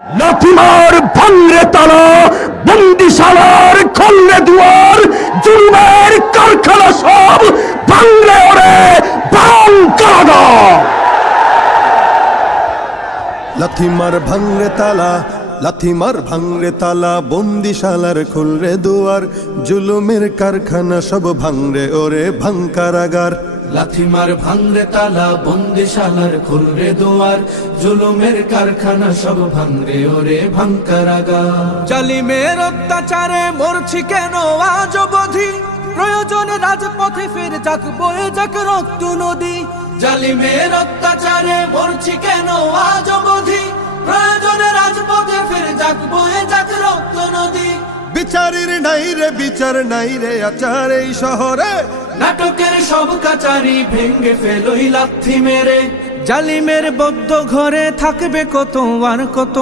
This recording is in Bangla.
লাথিমার ভাঙরে তালা, বন্দিশালার খুলরে দুয়ার, জুলুমের কারখানা সব ভাঙরে ওরে ভাঙ কারাগার। লাথিমার ভাঙরে তালা, লাথিমার ভাঙরে তালা, বন্দিশালার খুলরে দুয়ার, জুলুমের কারখানা সব ভাঙরে ওরে ভাঙ কারাগার। লাথিমার ভাঙরে তালা, বন্দিশালার খুলরে দুয়ার, জুলুমের কারখানা সব ভাঙরে ওরে ভাঙ কারাগার। জালিমের অত্যাচারে মরছি কেন আজ অবধি, প্রয়োজনে রাজপথে ফের যাক বয়ে যাক রক্ত নদী। জালিমের অত্যাচারে মরছি কেন আজ অবধি, প্রয়োজনে রাজপথে ফের যাক বয়ে যাক রক্ত নদী। বিচারের নাই রে বিচার নাই রে আচার এই শহরে, নাটকের সব কাচারি ভেঙ্গে ফেলোই লাথি মেরে। জালিমের বদ্ধ ঘরে থাকবে কত আর কত